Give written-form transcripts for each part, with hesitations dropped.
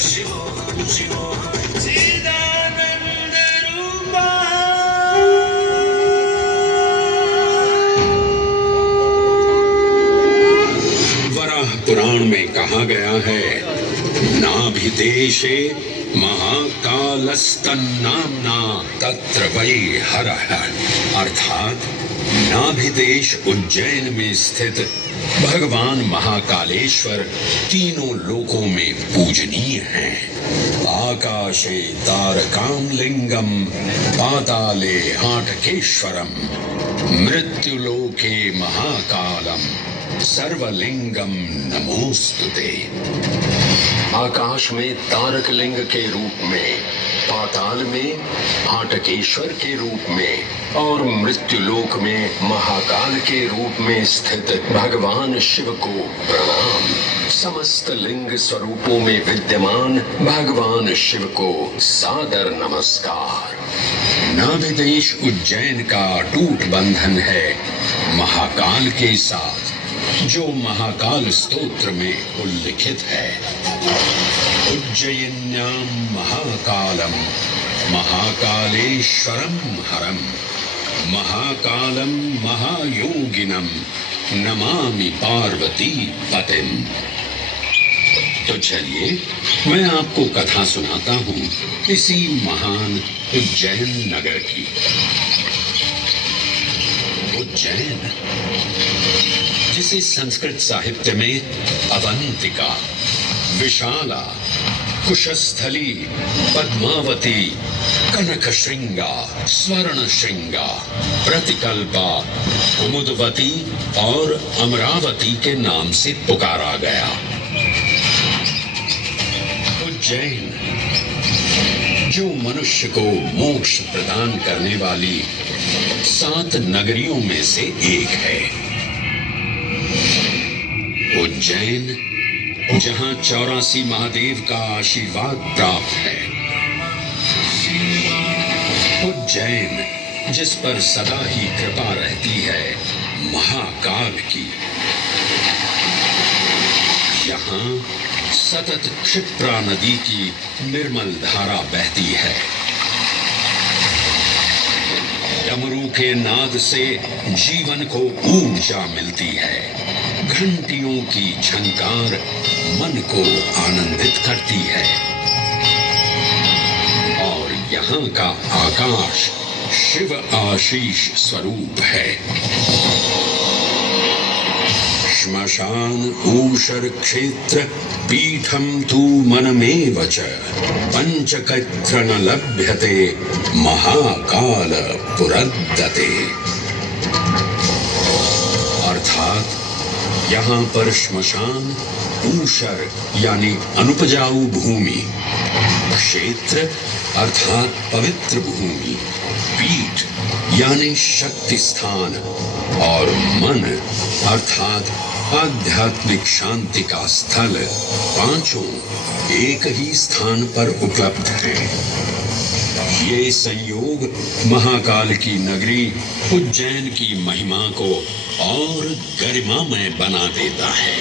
शिवोहम शिवोहम चिदानंद रूपा। वराह पुराण में कहा गया है, नाभिदेशे महाकालस्तन्नाम्ना तत्र वै हरः, अर्थात नाभिदेश उज्जैन में स्थित भगवान महाकालेश्वर तीनों लोकों में पूजनीय हैं। आकाशे तारकाम लिंगम पाताले हाटकेश्वरम मृत्युलोके महाकालम सर्वलिंगम नमोस्तुते। आकाश में तारक लिंग के रूप में, पाताल में हाटकेश्वर के रूप में और मृत्युलोक में महाकाल के रूप में स्थित भगवान शिव को प्रणाम। समस्त लिंग स्वरूपों में विद्यमान भगवान शिव को सादर नमस्कार। नाभिदेश उज्जैन का अटूट बंधन है महाकाल के साथ, जो महाकाल स्तोत्र में उल्लिखित है। उज्जयिन्याम महाकालम महाकालेश्वरम हरम महाकालम महायोगिनम नमामि पार्वती पतिम। तो चलिए मैं आपको कथा सुनाता हूँ इसी महान उज्जैन नगर की। उज्जैन, जिसे संस्कृत साहित्य में अवंतिका, विशाला, कुशस्थली, पद्मावती, कनक श्रृंगा, स्वर्ण श्रृंगा, प्रतिकल्पा, कुमुदवती और अमरावती के नाम से पुकारा गया। उज्जैन, जो मनुष्य को मोक्ष प्रदान करने वाली 7 नगरियों में से एक है। उज्जैन, जहां 84 महादेव का आशीर्वाद प्राप्त है। उज्जैन, जिस पर सदा ही कृपा रहती है महाकाल की। यहाँ सतत क्षिप्रा नदी की निर्मल धारा बहती है। डमरू के नाद से जीवन को ऊर्जा मिलती है। घंटियों की झनकार मन को आनंदित करती है। और यहाँ का आकाश शिव आशीष स्वरूप है। श्मशान ऊषर क्षेत्र पीठम तू मनमेव च पंचकत्र न लभ्यते महाकाल पुरद्दते। अर्थात यहाँ पर श्मशान, ऊषर यानी अनुपजाऊ भूमि, क्षेत्र अर्थात पवित्र भूमि, पीठ यानी शक्ति स्थान और मन अर्थात आध्यात्मिक शांति का स्थल, पांचों एक ही स्थान पर उपलब्ध हैं। ये संयोग महाकाल की नगरी उज्जैन की महिमा को और गरिमामय बना देता है।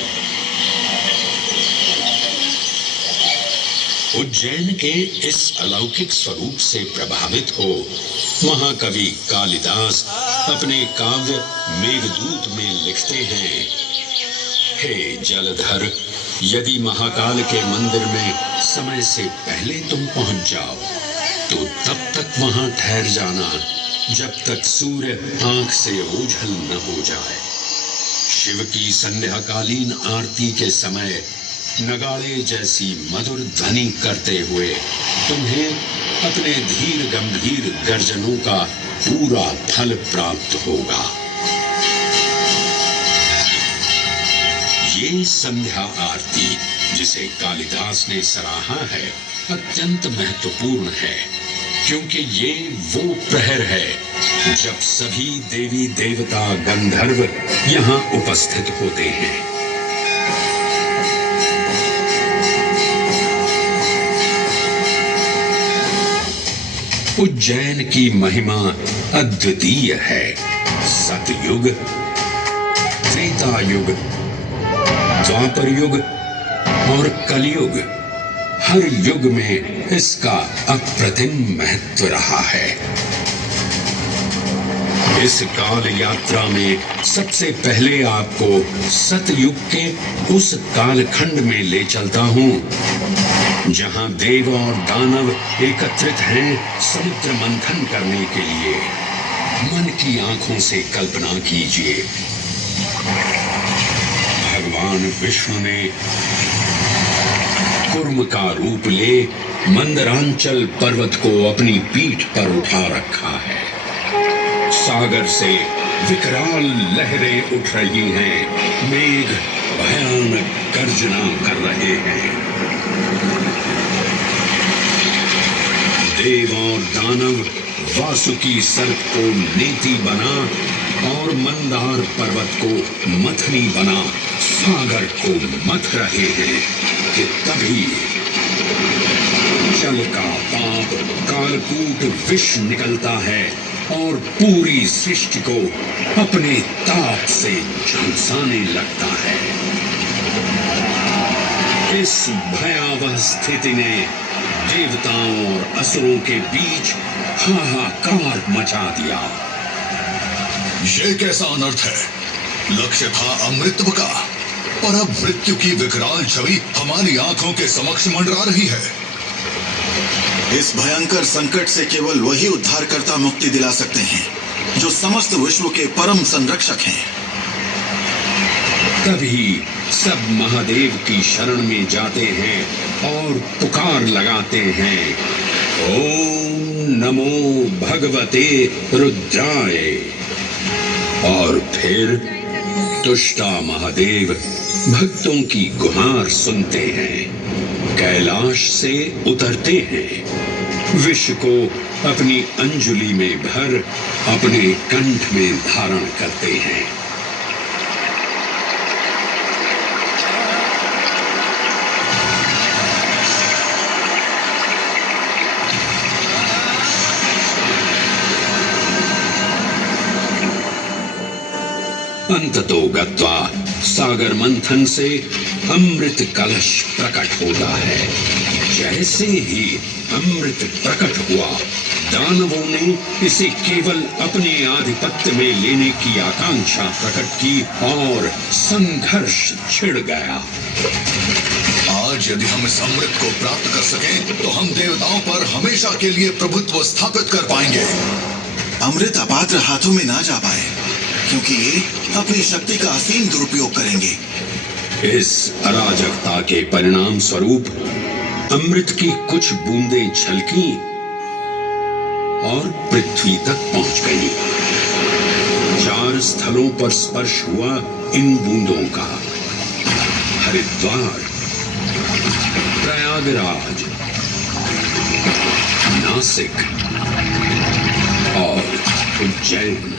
उज्जैन के इस अलौकिक स्वरूप से प्रभावित हो महाकवि कालिदास अपने काव्य मेघदूत में लिखते हैं, हे जलधर, यदि महाकाल के मंदिर में समय से पहले तुम पहुंच जाओ तो तब तक वहां ठहर जाना जब तक सूर्य आंख से ओझल न हो जाए। शिव की संध्याकालीन आरती के समय नगाड़े जैसी मधुर ध्वनि करते हुए तुम्हें अपने धीर गंभीर गर्जनों का पूरा फल प्राप्त होगा। ये संध्या आरती, जिसे कालिदास ने सराहा है, अत्यंत महत्वपूर्ण है, क्योंकि ये वो प्रहर है जब सभी देवी देवता गंधर्व यहाँ उपस्थित होते हैं। उज्जैन की महिमा अद्वितीय है। सतयुग, त्रेता युग, द्वापर युग और कलयुग हर युग में इसका अप्रतिम महत्व रहा है। इस काल यात्रा में सबसे पहले आपको सतयुग के उस कालखंड में ले चलता हूं जहां देव और दानव एकत्रित हैं समुद्र मंथन करने के लिए। मन की आंखों से कल्पना कीजिए, भगवान विष्णु ने कुर्म का रूप ले मंदरांचल पर्वत को अपनी पीठ पर उठा रखा है। सागर से विकराल लहरें उठ रही हैं, मेघ भयानक गर्जना कर रहे हैं। देव और दानव वासुकी सर्प को नेति बना और मंदार पर्वत को मथनी बना सागर को मथ रहे हैं कि तभी जल का पाप कालकूट विष निकलता है और पूरी सृष्टि को अपने ताप से झुलसाने लगता है। इस भयावह स्थिति ने देवताओं और असुरों के बीच हाहाकार मचा दिया। ये कैसा अनर्थ है? लक्ष्य था अमृतत्व का, पर अब मृत्यु की विकराल छवि हमारी आंखों के समक्ष मंडरा रही है। इस भयंकर संकट से केवल वही उद्धारकर्ता मुक्ति दिला सकते हैं जो समस्त विश्व के परम संरक्षक हैं। तभी सब महादेव की शरण में जाते हैं और पुकार लगाते हैं, ओम नमो भगवते रुद्राय। और फिर तुष्टा महादेव भक्तों की गुहार सुनते हैं, कैलाश से उतरते हैं, विष को अपनी अंजुलि में भर अपने कंठ में धारण करते हैं। अंततो गत्वा सागर मंथन से अमृत कलश प्रकट होता है। जैसे ही अमृत प्रकट हुआ, दानवों ने इसे केवल अपने आधिपत्य में लेने की आकांक्षा प्रकट की और संघर्ष छिड़ गया। आज यदि हम इस अमृत को प्राप्त कर सकें, तो हम देवताओं पर हमेशा के लिए प्रभुत्व स्थापित कर पाएंगे। अमृत अपात्र हाथों में ना जा पाए, क्योंकि ये अपनी शक्ति का असीम दुरुपयोग करेंगे। इस अराजकता के परिणाम स्वरूप अमृत की कुछ बूंदें छलकी और पृथ्वी तक पहुंच गई। 4 स्थलों पर स्पर्श हुआ इन बूंदों का, हरिद्वार, प्रयागराज, नासिक और उज्जैन।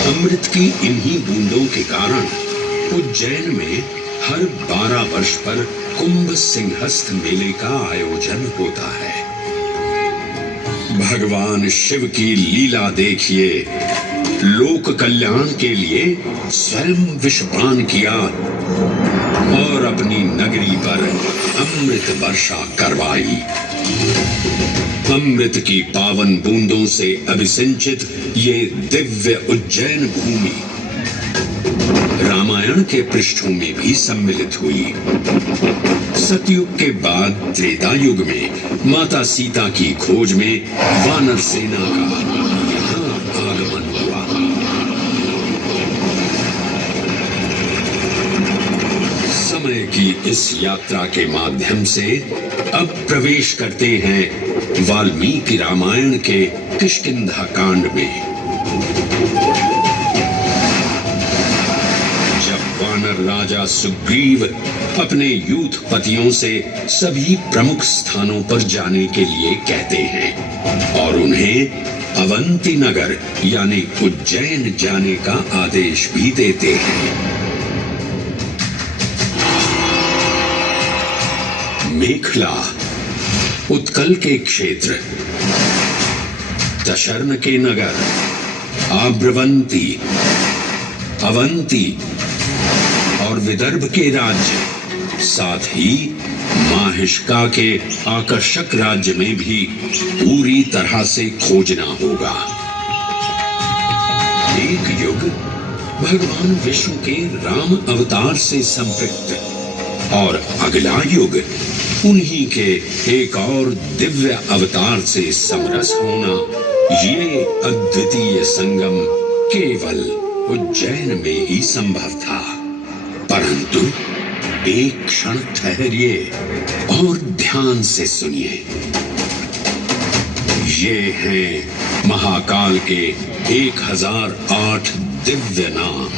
अमृत की इन्हीं बूंदों के कारण उज्जैन में हर 12 वर्ष पर कुंभ सिंहस्थ मेले का आयोजन होता है। भगवान शिव की लीला देखिए, लोक कल्याण के लिए स्वयं विषपान किया और अपनी नगरी पर अमृत वर्षा करवाई। अमृत की पावन बूंदों से अभिसिंचित ये दिव्य उज्जैन भूमि रामायण के पृष्ठों में भी सम्मिलित हुई। सतयुग के बाद त्रेता युग में माता सीता की खोज में वानर सेना का यहाँ आगमन हुआ। समय की इस यात्रा के माध्यम से अब प्रवेश करते हैं वाल्मीकि रामायण के किष्किंधा कांड में। जब वानर राजा सुग्रीव अपने यूथपतियों से सभी प्रमुख स्थानों पर जाने के लिए कहते हैं और उन्हें अवंती नगर यानी उज्जैन जाने का आदेश भी देते हैं। मेखला उत्कल के क्षेत्र, दशर्न के नगर, आब्रवंती, अवंती और विदर्भ के राज्य, साथ ही माहिष्का के आकर्षक राज्य में भी पूरी तरह से खोजना होगा। एक युग भगवान विष्णु के राम अवतार से संपृक्त और अगला युग उन्हीं के एक और दिव्य अवतार से समरस होना, ये अद्वितीय संगम केवल उज्जैन में ही संभव था। परंतु एक क्षण ठहरिए और ध्यान से सुनिए। ये हैं महाकाल के 1008 दिव्य नाम।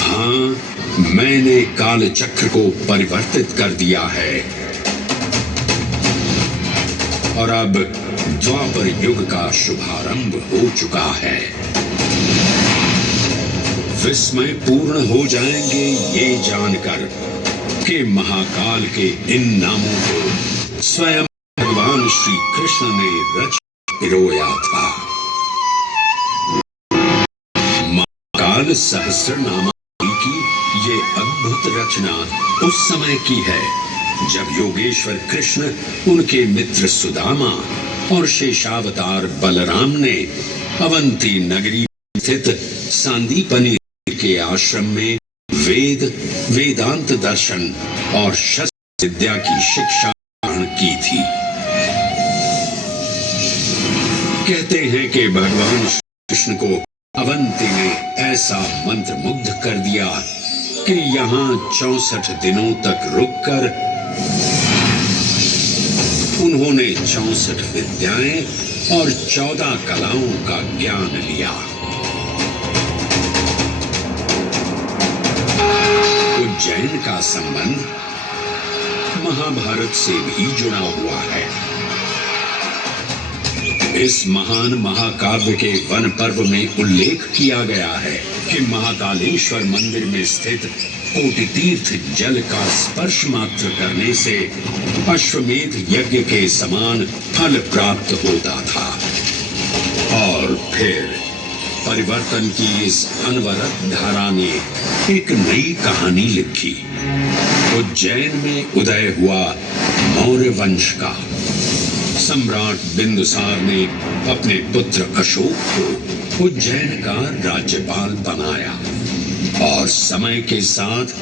हाँ, मैंने काल चक्र को परिवर्तित कर दिया है और अब द्वापर युग का शुभारंभ हो चुका है। विस्मय पूर्ण हो जाएंगे ये जानकर कि महाकाल के इन नामों को स्वयं भगवान श्री कृष्ण ने रच पिरोया था। महाकाल सहस्रनामा की ये अद्भुत रचना उस समय की है जब योगेश्वर कृष्ण उनके मित्र सुदामा और शेषावतार बलराम ने अवंती नगरी स्थित सांदीपनि के आश्रम में वेदांत दर्शन और शस्त्र विद्या की शिक्षा ग्रहण की थी। कहते हैं कि भगवान कृष्ण को अवंती ने ऐसा मंत्र मुग्ध कर दिया कि यहाँ 64 दिनों तक रुककर उन्होंने 64 विद्याएं और 14 कलाओं का ज्ञान लिया। उज्जैन का संबंध महाभारत से भी जुड़ा हुआ है। इस महान महाकाव्य के वन पर्व में उल्लेख किया गया है कि महाकालेश्वर मंदिर में स्थित कोटि तीर्थ जल का स्पर्श मात्र करने से अश्वमेध यज्ञ के समान फल प्राप्त होता था। और फिर परिवर्तन की इस अनवरत धारा ने एक नई कहानी लिखी। उज्जैन में उदय हुआ मौर्य वंश का। सम्राट बिंदुसार ने अपने पुत्र अशोक को उज्जैन का राज्यपाल बनाया और समय के साथ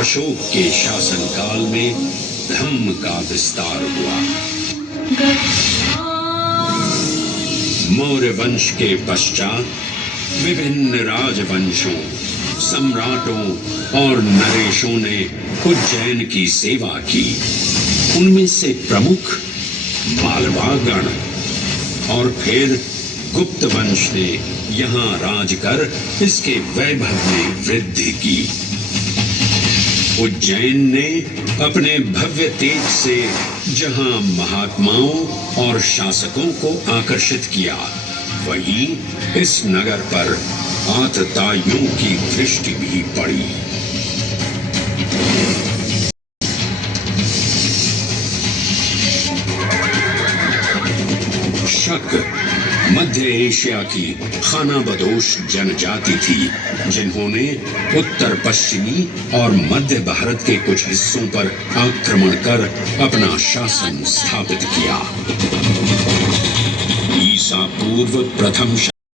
अशोक के शासनकाल में धर्म का विस्तार हुआ। मौर्य वंश के पश्चात विभिन्न राजवंशों, सम्राटों और नरेशों ने उज्जैन की सेवा की। उनमें से प्रमुख मालवागण और फिर गुप्त वंश ने यहाँ राज कर इसके वैभव में वृद्धि की। उज्जैन ने अपने भव्य तेज से जहाँ महात्माओं और शासकों को आकर्षित किया, वहीं इस नगर पर आतताइयों की दृष्टि भी पड़ी। शक मध्य एशिया की खानाबदोश जनजाति थी, जिन्होंने उत्तर पश्चिमी और मध्य भारत के कुछ हिस्सों पर आक्रमण कर अपना शासन स्थापित किया। ईसा पूर्व प्रथम